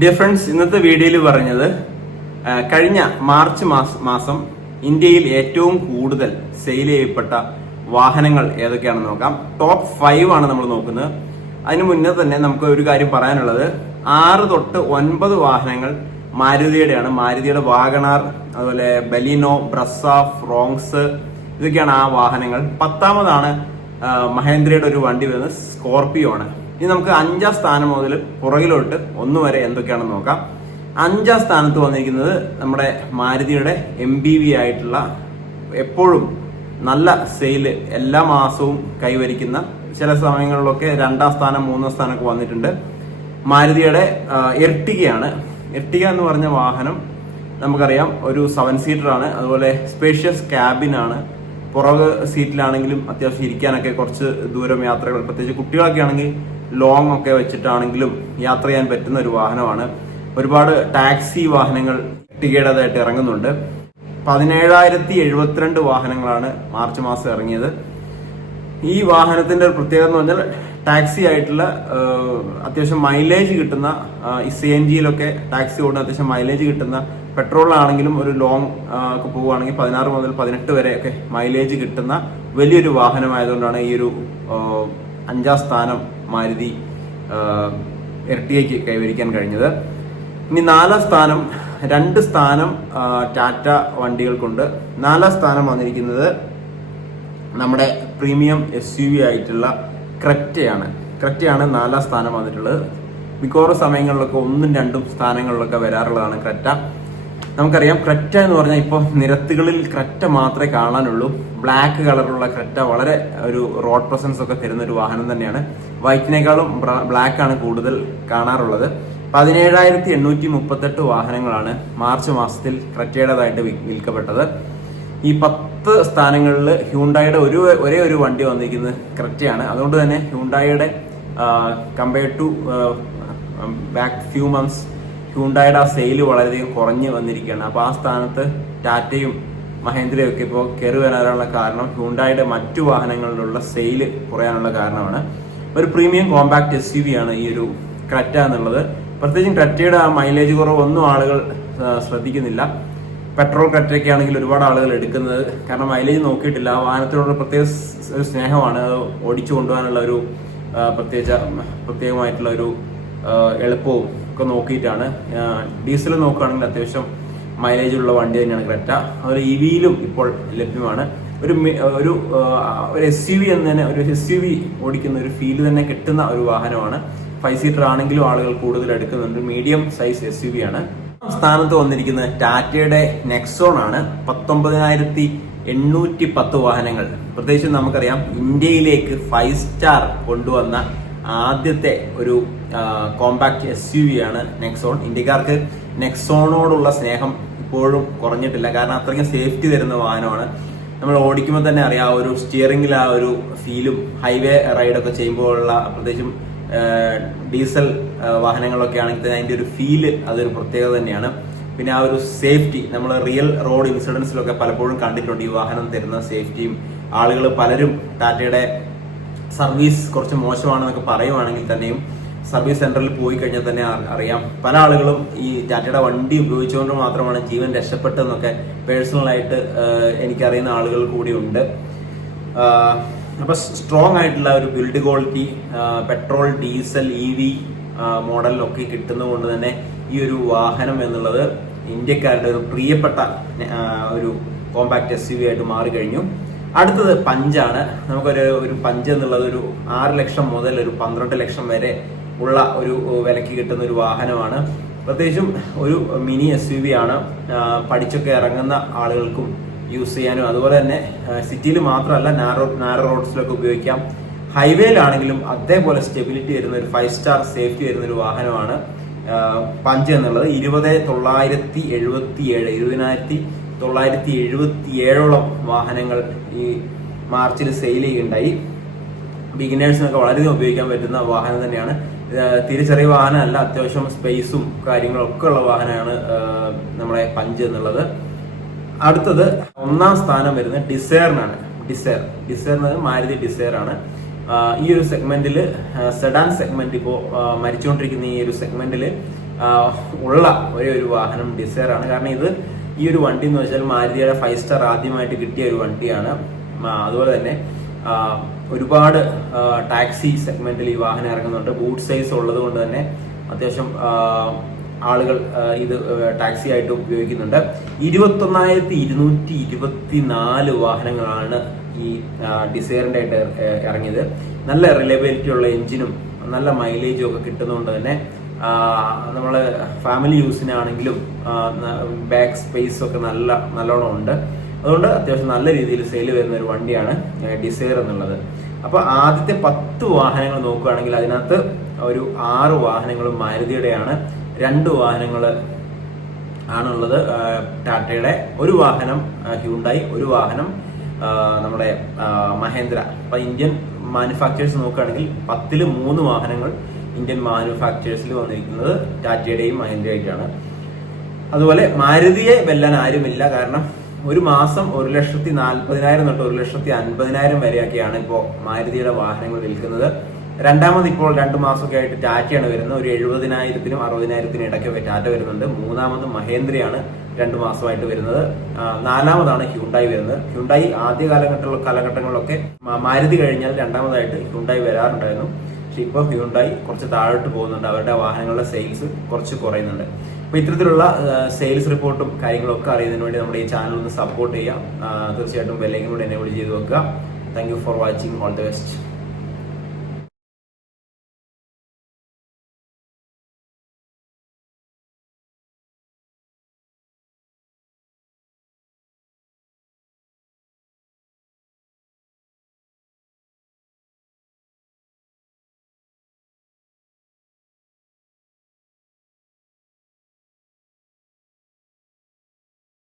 Dear friends, ഇന്നത്തെ വീഡിയോയിൽ പറഞ്ഞത് കഴിഞ്ഞ മാർച്ച് മാസം ഇന്ത്യയിൽ ഏറ്റവും കൂടുതൽ സെയിൽ ചെയ്യപ്പെട്ട വാഹനങ്ങൾ ഏതൊക്കെയാണെന്ന് നോക്കാം. ടോപ്പ് 5 ആണ് നമ്മൾ നോക്കുന്നത്. അതിനു മുന്നേ തന്നെ നമുക്ക് ഒരു കാര്യം പറയാനുള്ളത്, 6 തൊട്ട് 9 വാഹനങ്ങൾ മാരുതിയുടെയാണ്. മാരുതിയുടെ വാഗണാർ, അതുപോലെ ബലീനോ, ബ്രസ്സ, ഫ്രോങ്സ്, ഇതൊക്കെയാണ് ആ വാഹനങ്ങൾ. 10ാമതാണ് മഹേന്ദ്രയുടെ ഒരു വണ്ടി വരുന്നത്, സ്കോർപിയോ ആണ്. ഇനി നമുക്ക് 5ാം സ്ഥാനം മുതൽ പുറകിലോട്ട് 1 വരെ എന്തൊക്കെയാണെന്ന് നോക്കാം. 5ാം സ്ഥാനത്ത് വന്നിരിക്കുന്നത് നമ്മുടെ മാരുതിയുടെ MPV ആയിട്ടുള്ള, എപ്പോഴും നല്ല സെയില് എല്ലാ മാസവും കൈവരിക്കുന്ന, ചില സമയങ്ങളിലൊക്കെ 2ാം സ്ഥാനം 3ാം സ്ഥാനമൊക്കെ വന്നിട്ടുണ്ട്, മാരുതിയുടെ എർട്ടിഗയാണ്. എർട്ടിഗ എന്ന് പറഞ്ഞ വാഹനം നമുക്കറിയാം, ഒരു 7 സീറ്റർ ആണ്. അതുപോലെ സ്പേഷ്യസ് ക്യാബിനാണ്. പുറക് സീറ്റിലാണെങ്കിലും അത്യാവശ്യം ഇരിക്കാനൊക്കെ കുറച്ച് ദൂരം യാത്രകൾ, പ്രത്യേകിച്ച് കുട്ടികളൊക്കെ ആണെങ്കിൽ ലോങ് ഒക്കെ വെച്ചിട്ടാണെങ്കിലും യാത്ര ചെയ്യാൻ പറ്റുന്ന ഒരു വാഹനമാണ്. ഒരുപാട് ടാക്സി വാഹനങ്ങൾ എർട്ടിഗയുടേതായിട്ട് ഇറങ്ങുന്നുണ്ട്. 17,072 വാഹനങ്ങളാണ് മാർച്ച് മാസം ഇറങ്ങിയത്. ഈ വാഹനത്തിന്റെ ഒരു പ്രത്യേകത എന്ന് പറഞ്ഞാൽ, ടാക്സി ആയിട്ടുള്ള അത്യാവശ്യം മൈലേജ് കിട്ടുന്ന, CNGയിലൊക്കെ ടാക്സി ഓടുന്ന അത്യാവശ്യം മൈലേജ് കിട്ടുന്ന, പെട്രോളിലാണെങ്കിലും ഒരു ലോങ് ഒക്കെ പോവുകയാണെങ്കിൽ 16 മുതൽ 18 വരെയൊക്കെ മൈലേജ് കിട്ടുന്ന വലിയൊരു വാഹനമായതുകൊണ്ടാണ് ഈ ഒരു 5ാം സ്ഥാനം മാരുതി എർട്ടിഗയ്ക്ക് കൈവരിക്കാൻ കഴിഞ്ഞത്. ഇനി 4ാം സ്ഥാനം, 2 സ്ഥാനം ടാറ്റ വണ്ടികൾക്കുണ്ട്. 4ാം സ്ഥാനം വന്നിരിക്കുന്നത് നമ്മുടെ പ്രീമിയം SUV ആയിട്ടുള്ള ക്രെറ്റയാണ്. 4ാം സ്ഥാനം വന്നിട്ടുള്ളത്. മിക്കവാറും സമയങ്ങളിലൊക്കെ 1ഉം 2ഉം സ്ഥാനങ്ങളിലൊക്കെ വരാറുള്ളതാണ് ക്രെറ്റ. നമുക്കറിയാം, ക്രെറ്റ എന്ന് പറഞ്ഞാൽ ഇപ്പോൾ നിരത്തുകളിൽ ക്രെറ്റ മാത്രമേ കാണാനുള്ളൂ. ബ്ലാക്ക് കളറുള്ള ക്രെറ്റ വളരെ ഒരു റോഡ് പ്രസൻസ് ഒക്കെ തരുന്ന ഒരു വാഹനം തന്നെയാണ്. വൈറ്റിനേക്കാളും ബ്ലാക്ക് ആണ് കൂടുതൽ കാണാറുള്ളത്. 17,838 വാഹനങ്ങളാണ് മാർച്ച് മാസത്തിൽ ക്രെറ്റയുടേതായിട്ട് വിൽക്കപ്പെട്ടത്. ഈ 10 സ്ഥാനങ്ങളിൽ ഹ്യൂണ്ടായുടെ ഒരേ ഒരു വണ്ടി വന്നിരിക്കുന്നത് ക്രെറ്റയാണ്. അതുകൊണ്ട് തന്നെ ഹ്യൂണ്ടായുടെ compared to back few months ഹ്യൂണ്ടായുടെ ആ സെയിൽ വളരെയധികം കുറഞ്ഞ് വന്നിരിക്കുകയാണ്. അപ്പോൾ ആ സ്ഥാനത്ത് ടാറ്റയും മഹേന്ദ്രയും ഒക്കെ ഇപ്പോൾ കയറി വരാനുള്ള കാരണം ഹ്യൂണ്ടായുടെ മറ്റു വാഹനങ്ങളിലുള്ള സെയില് കുറയാനുള്ള കാരണമാണ്. ഒരു പ്രീമിയം കോമ്പാക്ട് SUV ആണ് ഈ ഒരു ക്രെറ്റ എന്നുള്ളത്. പ്രത്യേകിച്ചും ക്രെറ്റയുടെ ആ മൈലേജ് കുറവൊന്നും ആളുകൾ ശ്രദ്ധിക്കുന്നില്ല. പെട്രോൾ ക്രെറ്റയൊക്കെ ആണെങ്കിൽ ഒരുപാട് ആളുകൾ എടുക്കുന്നത്, കാരണം മൈലേജ് നോക്കിയിട്ടില്ല. ആ വാഹനത്തിനോട് പ്രത്യേക ഒരു സ്നേഹമാണ്, ഓടിച്ചു കൊണ്ടുപോകാനുള്ള ഒരു പ്രത്യേകമായിട്ടുള്ള ഒരു എളുപ്പവും ഒക്കെ നോക്കിയിട്ടാണ്. ഡീസൽ നോക്കുകയാണെങ്കിൽ അത്യാവശ്യം മൈലേജ് ഉള്ള വണ്ടി തന്നെയാണ് ക്രെറ്റ. അതുപോലെ EVയിലും ഇപ്പോൾ ലഭ്യമാണ്. ഒരു SUV എന്നതിന്, ഒരു SUV ഓടിക്കുന്ന ഒരു ഫീൽ തന്നെ കിട്ടുന്ന ഒരു വാഹനമാണ്. 5 സീറ്റർ ആണെങ്കിലും ആളുകൾ കൂടുതൽ എടുക്കുന്നുണ്ട്. മീഡിയം സൈസ് SUV ആണ്. സ്ഥാനത്ത് വന്നിരിക്കുന്നത് ടാറ്റയുടെ നെക്സോൺ ആണ്. 19,810 വാഹനങ്ങൾ. പ്രത്യേകിച്ച് നമുക്കറിയാം, ഇന്ത്യയിലേക്ക് 5 സ്റ്റാർ കൊണ്ടുവന്ന ആദ്യത്തെ ഒരു കോമ്പാക്ട് SUV ആണ് നെക്സോൺ. ഇന്ത്യക്കാർക്ക് നെക്സോണോടുള്ള സ്നേഹം ഇപ്പോഴും കുറഞ്ഞിട്ടില്ല, കാരണം അത്രയ്ക്കും സേഫ്റ്റി തരുന്ന വാഹനമാണ്. നമ്മൾ ഓടിക്കുമ്പോൾ തന്നെ അറിയാം, ഒരു സ്റ്റിയറിംഗിൽ ആ ഒരു ഫീലും, ഹൈവേ റൈഡൊക്കെ ചെയ്യുമ്പോഴുള്ള, പ്രത്യേകിച്ചും ഡീസൽ വാഹനങ്ങളൊക്കെ ആണെങ്കിൽ അതിൻ്റെ ഒരു ഫീല് അതൊരു പ്രത്യേകത തന്നെയാണ്. പിന്നെ ആ ഒരു സേഫ്റ്റി നമ്മൾ റിയൽ റോഡ് ഇൻസിഡൻസിലൊക്കെ പലപ്പോഴും കണ്ടിട്ടുണ്ട്. ഈ വാഹനം തരുന്ന സേഫ്റ്റിയും, ആളുകൾ പലരും ടാറ്റയുടെ സർവീസ് കുറച്ച് മോശമാണെന്നൊക്കെ പറയുവാണെങ്കിൽ തന്നെയും സർവീസ് സെന്ററിൽ പോയി കഴിഞ്ഞാൽ തന്നെ അറിയാം, പല ആളുകളും ഈ ടാറ്റയുടെ വണ്ടി ഉപയോഗിച്ചുകൊണ്ട് മാത്രമാണ് ജീവൻ രക്ഷപ്പെട്ടതെന്നൊക്കെ പേഴ്സണലായിട്ട് എനിക്കറിയുന്ന ആളുകൾ കൂടിയുണ്ട്. അപ്പൊ സ്ട്രോങ് ആയിട്ടുള്ള ഒരു build quality, petrol, diesel, EV മോഡലിലൊക്കെ കിട്ടുന്നതുകൊണ്ട് തന്നെ ഈ ഒരു വാഹനം എന്നുള്ളത് ഇന്ത്യക്കാരുടെ ഒരു പ്രിയപ്പെട്ട ഒരു കോമ്പാക്ട് SUV ആയിട്ട് മാറിക്കഴിഞ്ഞു. അടുത്തത് പഞ്ചാണ്. നമുക്കൊരു പഞ്ച് എന്നുള്ളത് ഒരു 6 ലക്ഷം മുതൽ ഒരു 12 ലക്ഷം വരെ ഉള്ള ഒരു വിലക്ക് കിട്ടുന്ന ഒരു വാഹനമാണ്. പ്രത്യേകിച്ചും ഒരു മിനി SUV ആണ്. പഠിച്ചൊക്കെ ഇറങ്ങുന്ന ആളുകൾക്കും യൂസ് ചെയ്യാനും, അതുപോലെ തന്നെ സിറ്റിയിൽ മാത്രമല്ല നാരോ റോഡ്സിലൊക്കെ ഉപയോഗിക്കാം. ഹൈവേയിലാണെങ്കിലും അതേപോലെ സ്റ്റെബിലിറ്റി വരുന്ന ഒരു 5 സ്റ്റാർ സേഫ്റ്റി വരുന്ന ഒരു വാഹനമാണ് പഞ്ച് എന്നുള്ളത്. 20,977 വാഹനങ്ങൾ ഈ മാർച്ചിൽ സെയിൽ ചെയ്യുകയുണ്ടായി. ബിഗിനേഴ്സിനൊക്കെ വളരെയധികം ഉപയോഗിക്കാൻ പറ്റുന്ന വാഹനം തന്നെയാണ്. തീരെ ചെറിയ വാഹനമല്ല, അത്യാവശ്യം സ്പേസും കാര്യങ്ങളൊക്കെ ഉള്ള വാഹനമാണ് നമ്മുടെ പഞ്ച് എന്നുള്ളത്. അടുത്തത് 1ാം സ്ഥാനം വരുന്നത് ഡിസയറിനാണ്. ഡിസയർ മാരുതി ഡിസയർ ആണ്. ഈ ഒരു സെഗ്മെന്റിൽ, സെഡാൻ സെഗ്മെന്റ്, ഇപ്പോൾ മരിച്ചുകൊണ്ടിരിക്കുന്ന ഈ ഒരു സെഗ്മെന്റിൽ ഉള്ള ഒരു വാഹനം ഡിസയർ ആണ്. കാരണം ഈ ഒരു വണ്ടി എന്ന് വെച്ചാൽ മാരുതിയുടെ 5 സ്റ്റാർ ആദ്യമായിട്ട് കിട്ടിയ ഒരു വണ്ടിയാണ്. അതുപോലെ തന്നെ ഒരുപാട് ടാക്സി സെഗ്മെന്റിൽ ഈ വാഹനം ഇറങ്ങുന്നുണ്ട്. ബൂട്ട് സൈസ് ഉള്ളത് കൊണ്ട് തന്നെ അത്യാവശ്യം ആളുകൾ ഇത് ടാക്സി ആയിട്ട് ഉപയോഗിക്കുന്നുണ്ട്. 21,224 വാഹനങ്ങളാണ് ഈ ഡിസയറിന്റെ ആയിട്ട് ഇറങ്ങിയത്. നല്ല റിലയബിലിറ്റി ഉള്ള എഞ്ചിനും നല്ല മൈലേജും ഒക്കെ കിട്ടുന്നതുകൊണ്ട് തന്നെ നമ്മള് ഫാമിലി യൂസിനാണെങ്കിലും ബാക്ക് സ്പേസ് ഒക്കെ നല്ലോണം ഉണ്ട്. അതുകൊണ്ട് അത്യാവശ്യം നല്ല രീതിയിൽ സെയിൽ വരുന്ന ഒരു വണ്ടിയാണ് ഡിസയർ എന്നുള്ളത്. അപ്പൊ ആദ്യത്തെ 10 വാഹനങ്ങൾ നോക്കുകയാണെങ്കിൽ അതിനകത്ത് ഒരു 6 വാഹനങ്ങളും മാരുതിയുടെയാണ്, 2 വാഹനങ്ങൾ ആണുള്ളത് ടാറ്റയുടെ, ഒരു വാഹനം ഹ്യുണ്ടായി, ഒരു വാഹനം നമ്മുടെ മഹേന്ദ്ര. അപ്പൊ ഇന്ത്യൻ മാനുഫാക്ചേഴ്സ് നോക്കുകയാണെങ്കിൽ 10-ൽ 3 വാഹനങ്ങൾ ഇന്ത്യൻ മാനുഫാക്ചേഴ്സിൽ വന്നിരിക്കുന്നത് ടാറ്റയുടെയും മഹേന്ദ്രയായിട്ടാണ്. അതുപോലെ മാരുതിയെ വെല്ലാൻ ആരുമില്ല. കാരണം ഒരു മാസം 1,40,000 തൊട്ട് 1,50,000 വരെയൊക്കെയാണ് ഇപ്പോൾ മാരുതിയുടെ വാഹനങ്ങൾ വിൽക്കുന്നത്. രണ്ടാമത് ഇപ്പോൾ 2 മാസമൊക്കെ ആയിട്ട് ടാറ്റയാണ് വരുന്നത്. ഒരു 70,000-നും 60,000-നും ഇടയ്ക്കൊക്കെ ടാറ്റ വരുന്നുണ്ട്. മൂന്നാമത് മഹേന്ദ്രയാണ് 2 മാസമായിട്ട് വരുന്നത്. 4ാമതാണ് ഹ്യുണ്ടായി വരുന്നത്. ഹ്യുണ്ടായി ആദ്യ കാലഘട്ടങ്ങളിലൊക്കെ മാരുതി കഴിഞ്ഞാൽ 2ാമതായിട്ട് ഹ്യുണ്ടായി വരാറുണ്ടായിരുന്നു. പക്ഷെ ഇപ്പോൾ ഹ്യുണ്ടായി കുറച്ച് താഴോട്ട് പോകുന്നുണ്ട്. അവരുടെ വാഹനങ്ങളുടെ സെയിൽസ് കുറച്ച് കുറയുന്നുണ്ട്. അപ്പോൾ ഇത്തരത്തിലുള്ള സെയിൽസ് റിപ്പോർട്ടും കാര്യങ്ങളും ഒക്കെ അറിയുന്നതിന് വേണ്ടി നമ്മുടെ ഈ ചാനൽ ഒന്ന് സപ്പോർട്ട് ചെയ്യാം. തീർച്ചയായിട്ടും ബെല്ലൈക്കൻ കൂടെ എനേബിൾ ചെയ്ത് വെക്കുക. Thank you for watching. All the best.